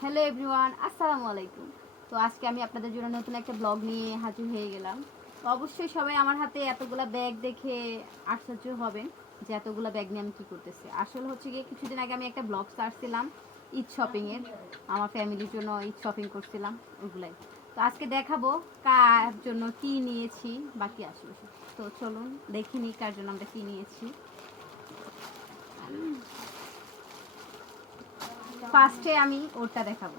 Hello everyone, আসসালামু আলাইকুম। তো আজকে আমি আপনাদের জন্য নতুন একটা ব্লগ নিয়ে হাজির হয়ে গেলাম। তো অবশ্যই সবাই আমার হাতে এতগুলা ব্যাগ দেখে আশ্চর্য হবেন যে এতগুলা ব্যাগ নিয়ে আমি কী করতেছি। আসলে হচ্ছে গিয়ে কিছুদিন আগে আমি একটা ব্লগ ছাড়ছিলাম ঈদ শপিংয়ের, আমার ফ্যামিলির জন্য ঈদ শপিং করছিলাম ওগুলাই। তো আজকে দেখাবো কার জন্য কী নিয়েছি বাকি আশেপাশে। তো চলুন দেখে নিই কার জন্য আমরা কী নিয়েছি। ফার্স্টে আমি ওরটা দেখাবো।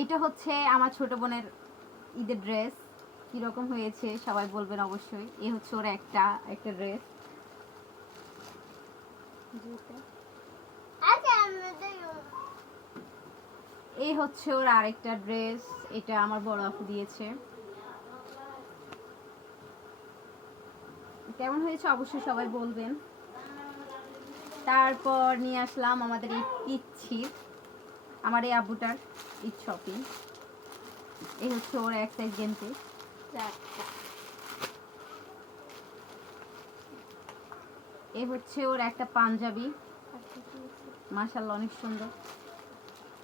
এইটা হচ্ছে আমার ছোট বোনের ঈদের ড্রেস। কীরকম হয়েছে সবাই বলবেন অবশ্যই। এই হচ্ছে ওর একটা ড্রেস। এই হচ্ছে ওর আরেকটা ড্রেস, এটা আমার বড় আপু দিয়েছে। কেমন হয়েছে অবশ্যই সবাই বলবেন। তারপর নিয়ে আসলাম আমাদের এই পিচ্ছির, আমার এই আব্বুটার ঈদ শপিং। এই হচ্ছে ওর এক সাইজ গেঞ্জি। এই হচ্ছে ওর একটা পাঞ্জাবি, মাশাআল্লাহ অনেক সুন্দর।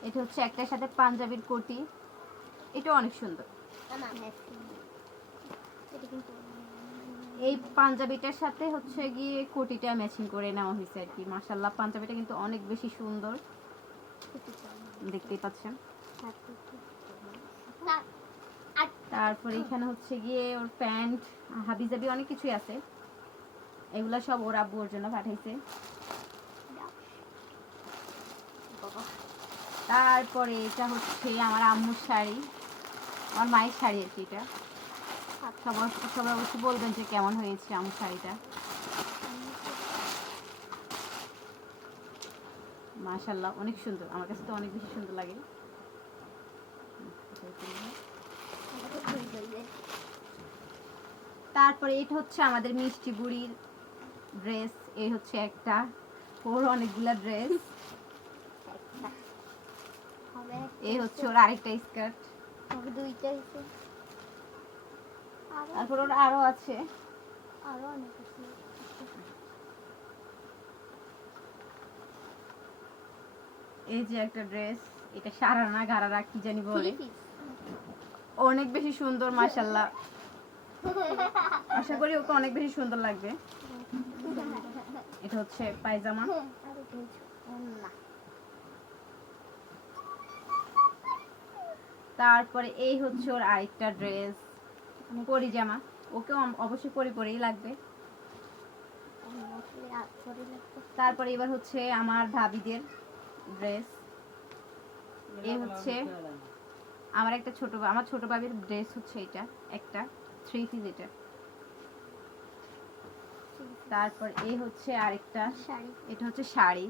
এটা হচ্ছে একটার সাথে পাঞ্জাবির কোটি, এটা অনেক সুন্দর। এই পাঞ্জাবিটার সাথে হচ্ছে গিয়ে কোটিটা ম্যাচিং করে নেওয়া হয়েছে আর কি। মাশাআল্লাহ পাঞ্জাবিটা কিন্তু অনেক বেশি সুন্দর, দেখতেই পাচ্ছেন। তারপরে এখানে হচ্ছে গিয়ে ওর প্যান্ট, হাবিজাবি অনেক কিছুই আছে। এগুলা সব ওর আব্বু ওর জন্য পাঠাইছে। তারপরে এটা হচ্ছে আমার আম্মুর শাড়ি, আমার মায়ের শাড়ি আর কি। এটা সবাই অবশ্যই বলবেন যে কেমন হয়েছে আম্মুর শাড়িটা। মাশাআল্লাহ অনেক সুন্দর, আমার কাছে তো অনেক বেশি সুন্দর লাগে। তারপরে এটা হচ্ছে আমাদের মিষ্টি বুড়ির ড্রেস। এই হচ্ছে একটা, ওর অনেকগুলা ড্রেস। এই হচ্ছে ওর আরেকটা স্কার্ট। তারপর ওর আরো আছে, এই যে একটা ড্রেস, এটা সারানা গারারা কি জানি বলে, অনেক বেশি সুন্দর মাশাআল্লাহ। আশা করি ওকে অনেক বেশি সুন্দর লাগবে। এটা হচ্ছে পায়জামা। তারপরে এই হচ্ছে ওর আরেকটা ড্রেস, পরি জামা। ওকেও অবশ্যই পরেই লাগবে। তারপরে এবার হচ্ছে আমার ভাবিদের ড্রেস। এই হচ্ছে আমার একটা আমার ছোট ভাবির ড্রেস হচ্ছে এটা, একটা 3 পিস এটা। তারপর এই হচ্ছে আরেকটা, এটা হচ্ছে শাড়ি।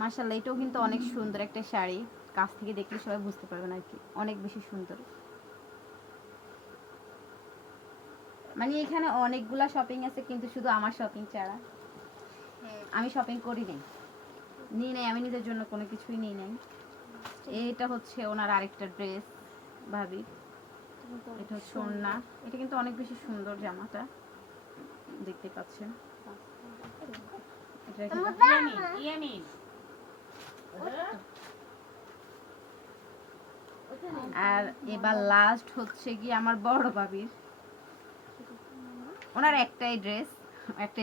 মাশাআল্লাহ এটাও কিন্তু অনেক সুন্দর একটা শাড়ি, কাছ থেকে দেখলে সবাই বুঝতে পারবেন আর কি, অনেক বেশি সুন্দর। মানে এখানে অনেকগুলা শপিং আছে কিন্তু শুধু আমার শপিং ছাড়া আমি শপিং করি নাই, আমি নিজের জন্য কোনো কিছুই নিই নাই। এইটা হচ্ছে ওনার আরেকটা ড্রেস ভাবি, এটা হচ্ছে ওড়না। এটা কিন্তু অনেক বেশি সুন্দর জামাটা, দেখতে পাচ্ছেন। আর এবার লাস্ট হচ্ছে কি আমার বড় ভাবির, ওনার একটাই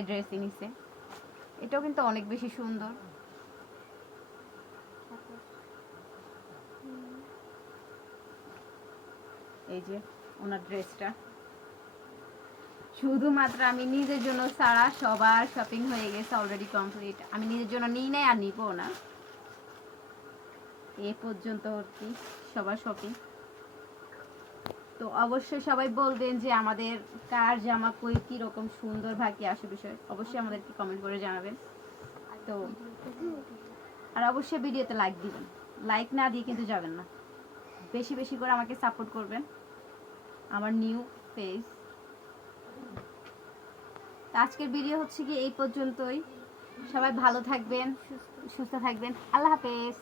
ড্রেসই নিছে। এটাও কিন্তু অনেক বেশি সুন্দর। এই যে ওনার ড্রেসটা, শুধুমাত্র আমি নিজের জন্য ছাড়া সবার শপিং হয়ে গেছে অলরেডি কমপ্লিট। আমি নিজের জন্য নিই নাই আর নিবো না, এ পর্যন্ত কি সবার শপিং। তো অবশ্যই সবাই বলবেন যে আমাদের কার জামা কী রকম সুন্দর ভাগ্যে আসে, বিষয় অবশ্যই আমাদেরকে কমেন্ট করে জানাবেন। তো আর অবশ্যই ভিডিওতে লাইক দিবেন, লাইক না দিয়ে কিন্তু যাবেন না। বেশি বেশি করে আমাকে সাপোর্ট করবেন, আমার নিউ পেজ। আজকের ভিডিও হচ্ছে কি এই পর্যন্তই। সবাই ভালো থাকবেন, সুস্থ থাকবেন। আল্লাহ হাফেজ।